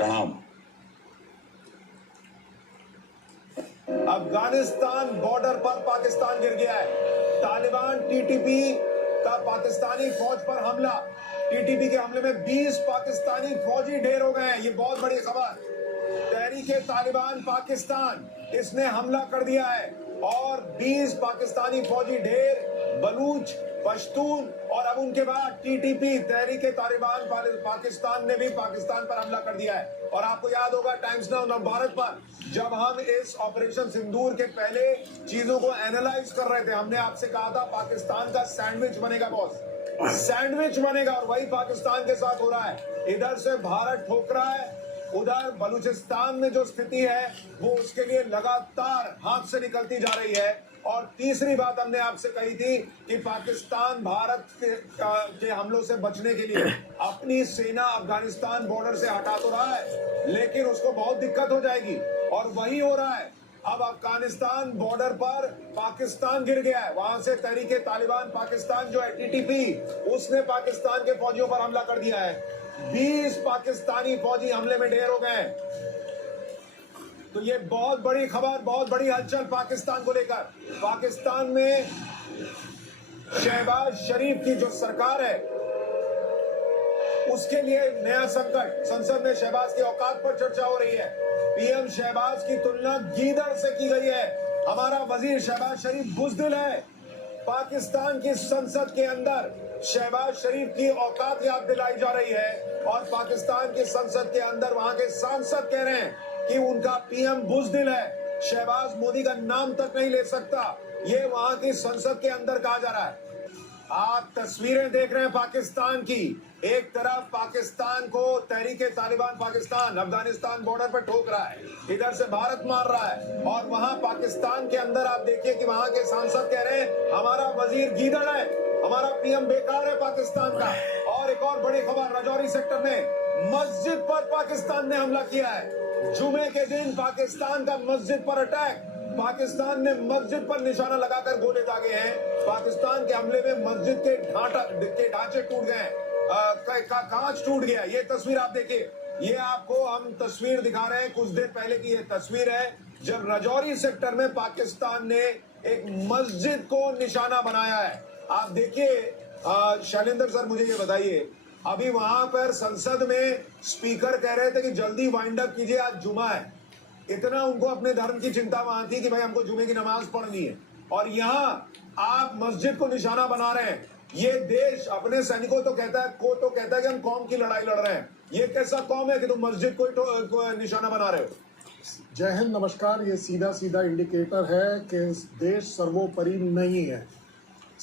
प्रणाम। अफगानिस्तान बॉर्डर पर पाकिस्तान गिर गया है। तालिबान टीटीपी का पाकिस्तानी फौज पर हमला। टीटीपी के हमले में 20 पाकिस्तानी फौजी ढेर हो गए हैं। ये बहुत बड़ी खबर। तहरीके तालिबान पाकिस्तान इसने हमला कर दिया है और 20 पाकिस्तानी फौजी ढेर, बलूच, पश्तून और अब उनके बाद टीटीपी तहरीके तालिबान पाकिस्तान ने भी पाकिस्तान पर हमला कर दिया है। और आपको याद होगा टाइम्स नाउ भारत पर जब हम इस ऑपरेशन सिंदूर के पहले चीजों को एनालाइज कर रहे थे, हमने आपसे कहा था पाकिस्तान का सैंडविच बनेगा बॉस, सैंडविच बनेगा। और वही पाकिस्तान के साथ हो रहा है। इधर से भारत ठोक रहा है, उधर बलूचिस्तान में जो स्थिति है वो उसके लिए लगातार हाथ से निकलती जा रही है। और तीसरी बात हमने आपसे कही थी कि पाकिस्तान भारत के हमलों से बचने के लिए अपनी सेना अफगानिस्तान बॉर्डर से हटा तो रहा है, लेकिन उसको बहुत दिक्कत हो जाएगी और वही हो रहा है। अब अफगानिस्तान बॉर्डर पर पाकिस्तान गिर गया है। वहां से तहरीके तालिबान पाकिस्तान जो है टीटीपी, उसने पाकिस्तान के फौजियों पर हमला कर दिया है। 20 पाकिस्तानी फौजी हमले में ढेर हो गए। तो ये बहुत बड़ी खबर, बहुत बड़ी हलचल पाकिस्तान को लेकर। पाकिस्तान में शहबाज शरीफ की जो सरकार है उसके लिए नया संकट। संसद में शहबाज की औकात पर चर्चा हो रही है। पीएम शहबाज की तुलना गीदड़ से की गई है। हमारा वजीर शहबाज शरीफ बुज़दिल है। पाकिस्तान की संसद के अंदर शहबाज शरीफ की औकात याद दिलाई जा रही है और पाकिस्तान की संसद के अंदर वहां के सांसद कह रहे हैं कि उनका पीएम बुज़दिल है, शहबाज मोदी का नाम तक नहीं ले सकता। ये वहां की संसद के अंदर कहा जा रहा है। आप तस्वीरें देख रहे हैं पाकिस्तान की। एक तरफ पाकिस्तान को तहरीके तालिबान पाकिस्तान अफगानिस्तान बॉर्डर पर ठोक रहा है, इधर से भारत मार रहा है, और वहां पाकिस्तान के अंदर आप देखिए कि वहां के सांसद कह रहे हैं हमारा वजीर गीदड़ है, हमारा पीएम बेकार है पाकिस्तान का। और एक और बड़ी खबर, राजौरी सेक्टर में मस्जिद पर पाकिस्तान ने हमला किया है। जुमे के दिन पाकिस्तान का मस्जिद पर अटैक। पाकिस्तान ने मस्जिद पर निशाना लगाकर गोले दागे हैं। पाकिस्तान के हमले में मस्जिद के ढांचे टूट गए, कांच टूट गया। ये तस्वीर आप देखिए, ये आपको हम तस्वीर दिखा रहे हैं कुछ देर पहले की ये तस्वीर है जब राजौरी सेक्टर में पाकिस्तान ने एक मस्जिद को निशाना बनाया है। आप देखिए शैलेंद्र सर, मुझे ये बताइए, अभी वहां पर संसद में स्पीकर कह रहे थे कि जल्दी वाइंड अप कीजिए, आज जुमा है। इतना उनको अपने धर्म की चिंता वहां थी कि भाई हमको जुमे की नमाज पढ़नी है, और यहाँ आप मस्जिद को निशाना बना रहे हैं। ये देश अपने सैनिकों तो कहता है कि हम कौम की लड़ाई लड़ रहे हैं। ये कैसा कौम है कि तुम मस्जिद को निशाना बना रहे हो? जय हिंद, नमस्कार। ये सीधा सीधा इंडिकेटर है कि देश सर्वोपरि नहीं है,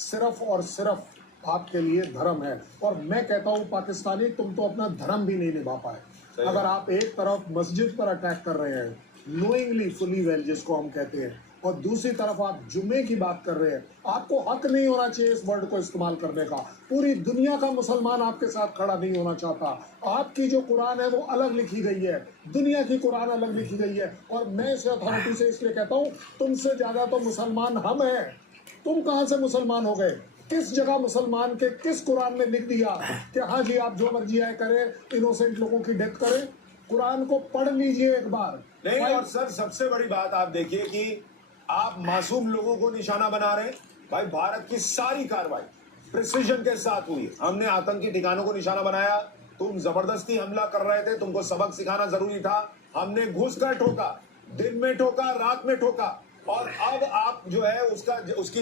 सिर्फ और सिर्फ आपके लिए धर्म है। और मैं कहता हूँ पाकिस्तानी, तुम तो अपना धर्म भी नहीं निभा पाए। अगर आप एक तरफ मस्जिद पर अटैक कर रहे हैं नोइंगली, फुली वेल जिसको हम कहते हैं, और दूसरी तरफ आप जुम्मे की बात कर रहे हैं, आपको हक नहीं होना चाहिए इस वर्ड को इस्तेमाल करने का। पूरी दुनिया का मुसलमान आपके साथ खड़ा नहीं होना चाहता। आपकी जो कुरान है वो अलग लिखी गई है, दुनिया की कुरान अलग लिखी गई है। और मैं इसे अथॉरिटी से इसलिए कहता हूँ, तुमसे ज्यादा तो मुसलमान हम हैं। तुम कहाँ से मुसलमान हो गए? किस जगह मुसलमान के किस कुरान ने लिख दिया कि हाँ जी आप जो मर्जी आए करें, इनोसेंट लोगों की डेथ करें? कुरान को पढ़ लीजिए एक बार। नहीं, और सर सबसे बड़ी बात आप देखिए कि आप मासूम लोगों को निशाना बना रहे हैं। भाई भारत की सारी कार्रवाई प्रिसीजन के साथ हुई। हमने आतंकी ठिकानों को निशाना बनाया, तुम जबरदस्ती हमला कर रहे थे, तुमको सबक सिखाना जरूरी था। हमने घुस कर ठोका, दिन में ठोका, रात में ठोका, और अब आप जो है उसकी